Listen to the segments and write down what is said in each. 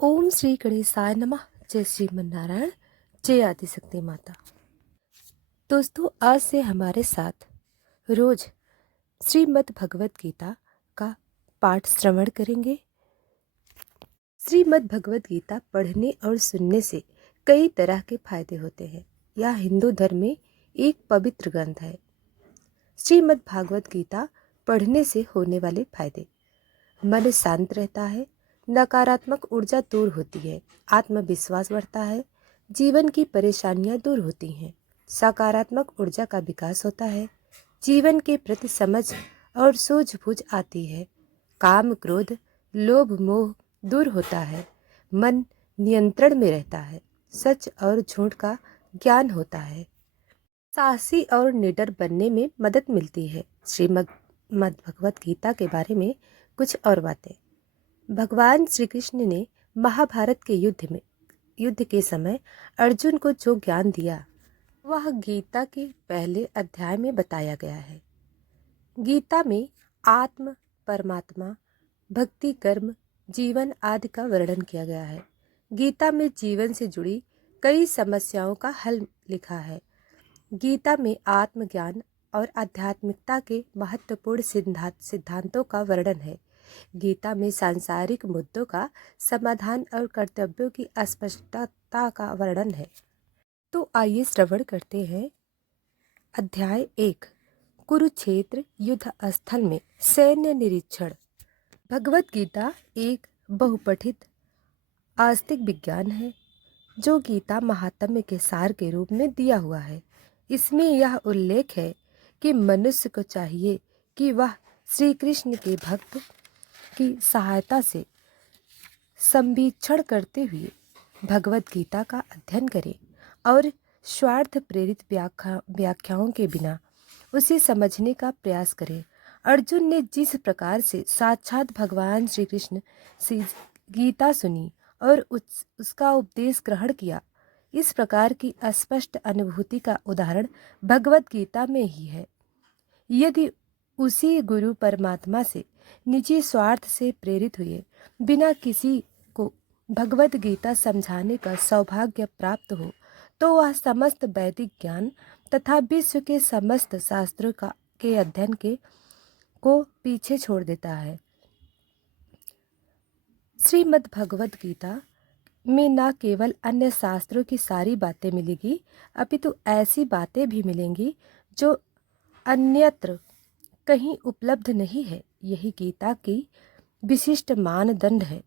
ओम श्री गणेशाय नमः। जय श्रीमन्नारायण। जय आदिशक्ति माता। दोस्तों, आज से हमारे साथ रोज श्रीमद् भगवत गीता का पाठ श्रवण करेंगे। श्रीमद् भगवत गीता पढ़ने और सुनने से कई तरह के फायदे होते हैं। यह हिंदू धर्म में एक पवित्र ग्रंथ है। श्रीमद् भागवत गीता पढ़ने से होने वाले फायदे: मन शांत रहता है, नकारात्मक ऊर्जा दूर होती है, आत्मविश्वास बढ़ता है, जीवन की परेशानियां दूर होती हैं, सकारात्मक ऊर्जा का विकास होता है, जीवन के प्रति समझ और सूझबूझ आती है, काम क्रोध लोभ मोह दूर होता है, मन नियंत्रण में रहता है, सच और झूठ का ज्ञान होता है, साहसी और निडर बनने में मदद मिलती है। श्रीमद् भगवत गीता के बारे में कुछ और बातें। भगवान श्री कृष्ण ने महाभारत के युद्ध के समय अर्जुन को जो ज्ञान दिया वह गीता के पहले अध्याय में बताया गया है। गीता में आत्म, परमात्मा, भक्ति, कर्म, जीवन आदि का वर्णन किया गया है। गीता में जीवन से जुड़ी कई समस्याओं का हल लिखा है। गीता में आत्मज्ञान और आध्यात्मिकता के महत्वपूर्ण सिद्धांतों का वर्णन है। गीता में सांसारिक मुद्दों का समाधान और कर्तव्यों की अस्पष्टता का वर्णन है। तो आइए श्रवण करते हैं। अध्याय 1, कुरुक्षेत्र युद्ध स्थल में सैन्य निरीक्षण। भगवत गीता एक बहुपठित आस्तिक विज्ञान है जो गीता महात्म्य के सार के रूप में दिया हुआ है। इसमें यह उल्लेख है कि मनुष्य को चाहिए कि वह श्री कृष्ण के भक्त की सहायता से संवीक्षण करते हुए भगवत गीता का अध्ययन करें और स्वार्थ प्रेरित व्याख्याओं के बिना उसे समझने का प्रयास करें। अर्जुन ने जिस प्रकार से साक्षात भगवान श्री कृष्ण से गीता सुनी और उसका उपदेश ग्रहण किया, इस प्रकार की अस्पष्ट अनुभूति का उदाहरण भगवत गीता में ही है। यदि उसी गुरु परमात्मा से निजी स्वार्थ से प्रेरित हुए बिना किसी को भगवत गीता समझाने का सौभाग्य प्राप्त हो तो वह समस्त वैदिक ज्ञान तथा विश्व के समस्त शास्त्रों के अध्ययन को पीछे छोड़ देता है। श्रीमद् भगवत गीता में न केवल अन्य शास्त्रों की सारी बातें मिलेगी, अपितु ऐसी बातें भी मिलेंगी जो अन्यत्र कहीं उपलब्ध नहीं है। यही गीता की विशिष्ट मानदंड है।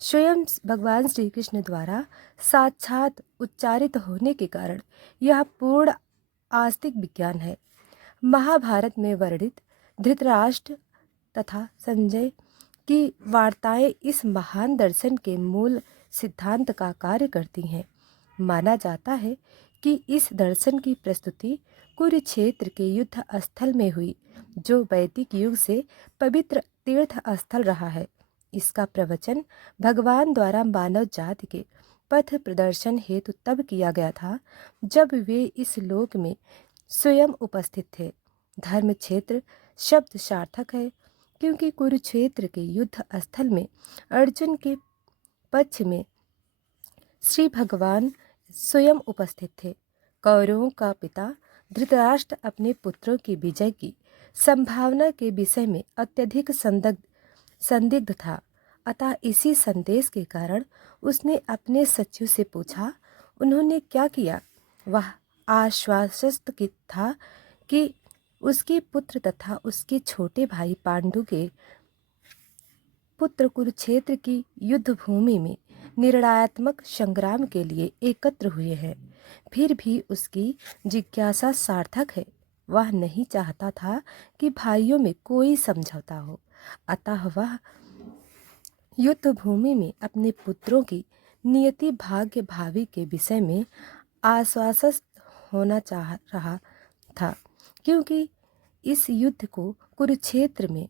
स्वयं भगवान श्री कृष्ण द्वारा साक्षात उच्चारित होने के कारण यह पूर्ण आस्तिक विज्ञान है। महाभारत में वर्णित धृतराष्ट्र तथा संजय की वार्ताएं इस महान दर्शन के मूल सिद्धांत का कार्य करती हैं। माना जाता है कि इस दर्शन की प्रस्तुति कुरुक्षेत्र के युद्ध स्थल में हुई, जो वैदिक युग से पवित्र तीर्थ स्थल रहा है। इसका प्रवचन भगवान द्वारा मानव जाति के पथ प्रदर्शन हेतु तब किया गया था जब वे इस लोक में स्वयं उपस्थित थे। धर्म क्षेत्र शब्द सार्थक है क्योंकि कुरुक्षेत्र के युद्ध स्थल में अर्जुन के पक्ष में श्री भगवान स्वयं उपस्थित थे। कौरवों का पिता धृतराष्ट्र अपने पुत्रों की विजय की संभावना के विषय में अत्यधिक संदिग्ध था। अतः इसी संदेश के कारण उसने अपने सचिव से पूछा। उन्होंने क्या किया? वह आश्वस्त था कि उसके पुत्र तथा उसके छोटे भाई पांडु के पुत्र कुरुक्षेत्र की युद्ध भूमि में निर्णयात्मक संग्राम के लिए एकत्र हुए हैं। फिर भी उसकी जिज्ञासा सार्थक है। वह नहीं चाहता था कि भाइयों में कोई समझौता हो, अतः वह युद्ध भूमि में अपने पुत्रों की नियति भाग्य भावी के विषय में आश्वस्त होना चाह रहा था, क्योंकि इस युद्ध को कुरुक्षेत्र में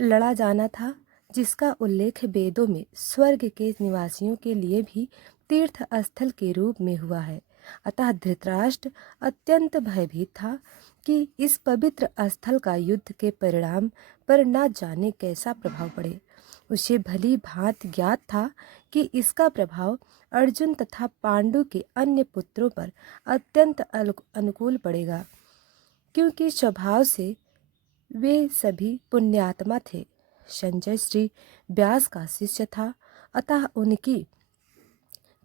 लड़ा जाना था, जिसका उल्लेख वेदों में स्वर्ग के निवासियों के लिए भी तीर्थ स्थल के रूप में हुआ है। अतः धृतराष्ट्र अत्यंत भयभीत था कि इस पवित्र स्थल का युद्ध के परिणाम पर न जाने कैसा प्रभाव पड़े। उसे भली भांति ज्ञात था कि इसका प्रभाव अर्जुन तथा पांडु के अन्य पुत्रों पर अत्यंत अनुकूल पड़ेगा, क्योंकि स्वभाव से वे सभी पुण्यात्मा थे। संजय श्री व्यास का शिष्य था, अतः उनकी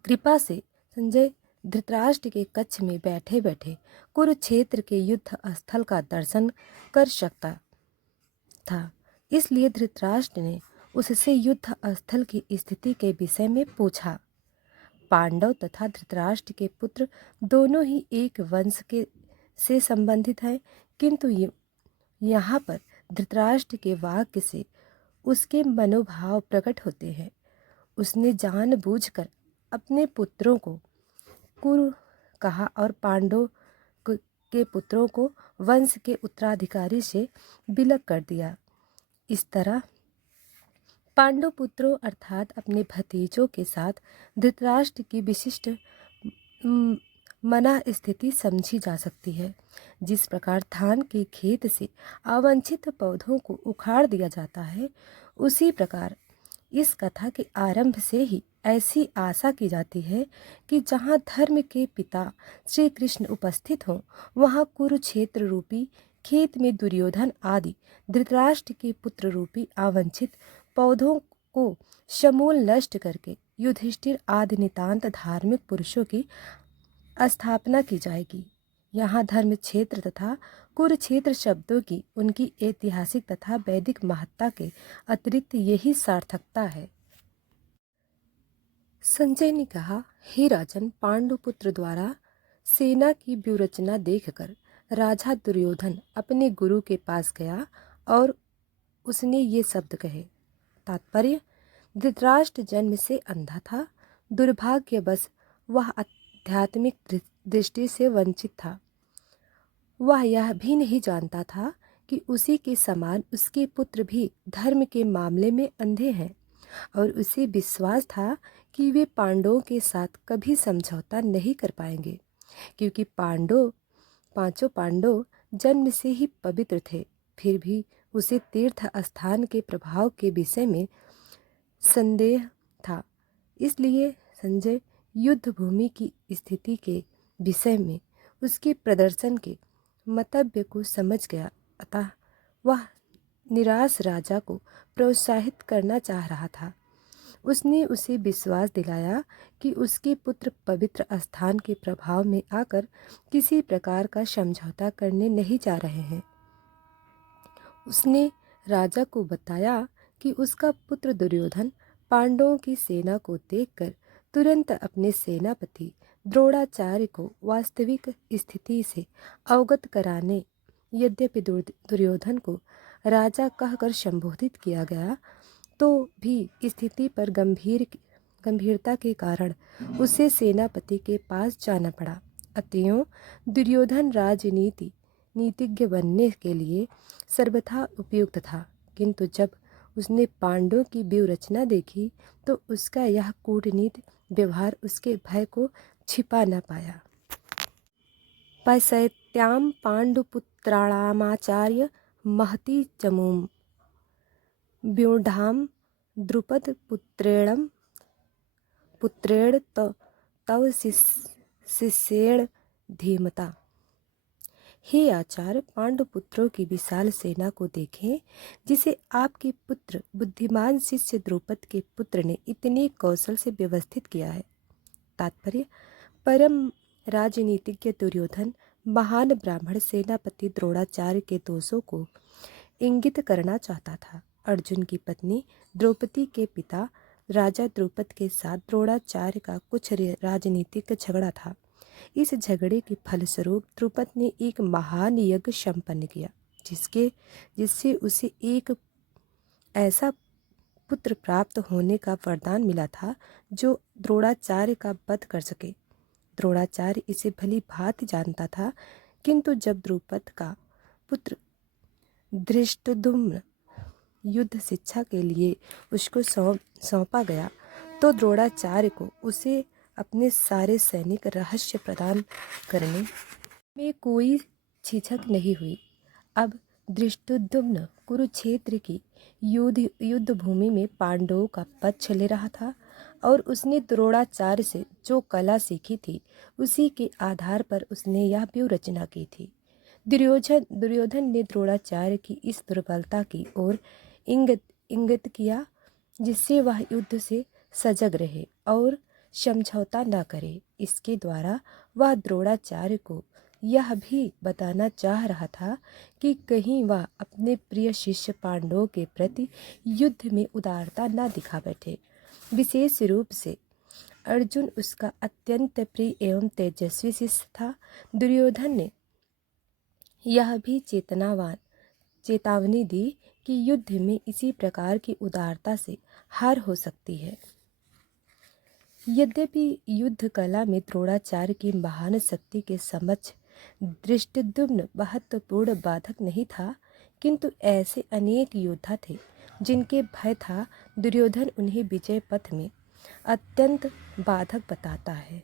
कृपा से संजय धृतराष्ट्र के कक्ष में बैठे बैठे कुरुक्षेत्र के युद्ध स्थल का दर्शन कर सकता था। इसलिए धृतराष्ट्र ने उससे युद्ध स्थल की स्थिति के विषय में पूछा। पांडव तथा धृतराष्ट्र के पुत्र दोनों ही एक वंश के से संबंधित हैं, किंतु यहाँ पर धृतराष्ट्र के वाक्य से उसके मनोभाव प्रकट होते हैं। उसने जानबूझकर अपने पुत्रों को कुरु कहा और पांडव के पुत्रों को वंश के उत्तराधिकारी से विलग कर दिया। इस तरह पांडव पुत्रों अर्थात अपने भतीजों के साथ धृतराष्ट्र की विशिष्ट मना स्थिति समझी जा सकती है। जिस प्रकार धान के खेत से अवांछित पौधों को उखाड़ दिया जाता है, उसी प्रकार इस कथा के आरंभ से ही ऐसी आशा की जाती है कि जहाँ धर्म के पिता श्री कृष्ण उपस्थित हों, वहाँ कुरुक्षेत्र रूपी खेत में दुर्योधन आदि धृतराष्ट्र के पुत्र रूपी अवांछित पौधों को समूल नष्ट करके युधिष्ठिर आदि नितांत धार्मिक पुरुषों की स्थापना की जाएगी। यहाँ धर्म क्षेत्र तथा कुरुक्षेत्र शब्दों की उनकी ऐतिहासिक तथा वैदिक महत्ता के अतिरिक्त यही सार्थकता है। संजय ने कहा, हे राजन, पांडुपुत्र द्वारा सेना की व्यूहरचना देखकर राजा दुर्योधन अपने गुरु के पास गया और उसने ये शब्द कहे। तात्पर्य, धृतराष्ट्र जन्म से अंधा था। दुर्भाग्यवश वह आध्यात्मिक दृष्टि से वंचित था। वह यह भी नहीं जानता था कि उसी के समान उसके पुत्र भी धर्म के मामले में अंधे हैं, और उसे विश्वास था कि वे पांडवों के साथ कभी समझौता नहीं कर पाएंगे, क्योंकि पांचों पांडव जन्म से ही पवित्र थे। फिर भी उसे तीर्थ स्थान के प्रभाव के विषय में संदेह था। इसलिए संजय युद्ध भूमि की स्थिति के विषय में उसके प्रदर्शन के मतव्य को समझ गया, अतः वह निराश राजा को प्रोत्साहित करना चाह रहा था। उसने उसे विश्वास दिलाया कि उसके पुत्र पवित्र स्थान के प्रभाव में आकर किसी प्रकार का समझौता करने नहीं जा रहे हैं। उसने राजा को बताया कि उसका पुत्र दुर्योधन पांडवों की सेना को देखकर तुरंत अपने सेनापति द्रोणाचार्य को वास्तविक स्थिति से अवगत कराने, यद्यपि दुर्योधन को राजा कहकर संबोधित किया गया, तो भी स्थिति पर गंभीरता के कारण उसे सेनापति के पास जाना पड़ा। अतएव दुर्योधन नीतिज्ञ बनने के लिए सर्वथा उपयुक्त था, किंतु जब उसने पांडवों की व्यूहरचना देखी तो उसका यह कूटनीति व्यवहार उसके भय को छिपा न पाया। पश्यत्यां पांडुपुत्राणामाचार्य महती चमूम व्यूढ़ां द्रुपद पुत्रेण तव शिष्येण धीमता। हे आचार्य, पांडुपुत्रों की विशाल सेना को देखें, जिसे आपके पुत्र बुद्धिमान शिष्य द्रुपद के पुत्र ने इतने कौशल से व्यवस्थित किया है। तात्पर्य, परम राजनीतिज्ञ दुर्योधन महान ब्राह्मण सेनापति द्रोणाचार्य के दोषों को इंगित करना चाहता था। अर्जुन की पत्नी द्रौपदी के पिता राजा द्रुपद के साथ द्रोणाचार्य का कुछ राजनीतिक झगड़ा था। इस झगड़े के फलस्वरूप द्रुपद ने एक महान यज्ञ संपन्न किया, जिससे उसे एक ऐसा पुत्र प्राप्त होने का वरदान मिला था जो द्रोणाचार्य का वध कर सके। द्रोणाचार्य इसे भली भांति जानता था, किंतु जब द्रुपद का पुत्र धृष्टद्युम्न युद्ध शिक्षा के लिए उसको सौंपा गया, तो द्रोणाचार्य को उसे अपने सारे सैनिक रहस्य प्रदान करने में कोई झिझक नहीं हुई। अब धृष्टद्युम्न कुरुक्षेत्र की युद्ध भूमि में पांडवों का पक्ष ले रहा था और उसने द्रोणाचार्य से जो कला सीखी थी उसी के आधार पर उसने यह व्यूह रचना की थी। दुर्योधन ने द्रोणाचार्य की इस दुर्बलता की ओर इंगित किया जिससे वह युद्ध से सजग रहे और समझौता न करे। इसके द्वारा वह द्रोणाचार्य को यह भी बताना चाह रहा था कि कहीं वह अपने प्रिय शिष्य पांडवों के प्रति युद्ध में उदारता न दिखा बैठे। विशेष रूप से अर्जुन उसका अत्यंत प्रिय एवं तेजस्वी शिष्य था। दुर्योधन ने यह भी चेतावनी दी कि युद्ध में इसी प्रकार की उदारता से हार हो सकती है। यद्यपि युद्ध कला में द्रोणाचार्य की महान शक्ति के समक्ष धृष्टद्युम्न महत्वपूर्ण बाधक नहीं था, किंतु ऐसे अनेक योद्धा थे जिनके भय था दुर्योधन उन्हें विजय पथ में अत्यंत बाधक बताता है,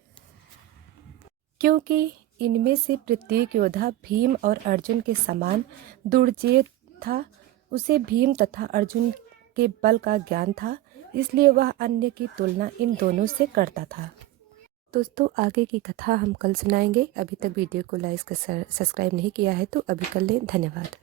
क्योंकि इनमें से प्रत्येक योद्धा भीम और अर्जुन के समान दुर्जेय था। उसे भीम तथा अर्जुन के बल का ज्ञान था, इसलिए वह अन्य की तुलना इन दोनों से करता था। दोस्तों, आगे की कथा हम कल सुनाएंगे। अभी तक वीडियो को लाइक सब्सक्राइब नहीं किया है तो अभी कर लें। धन्यवाद।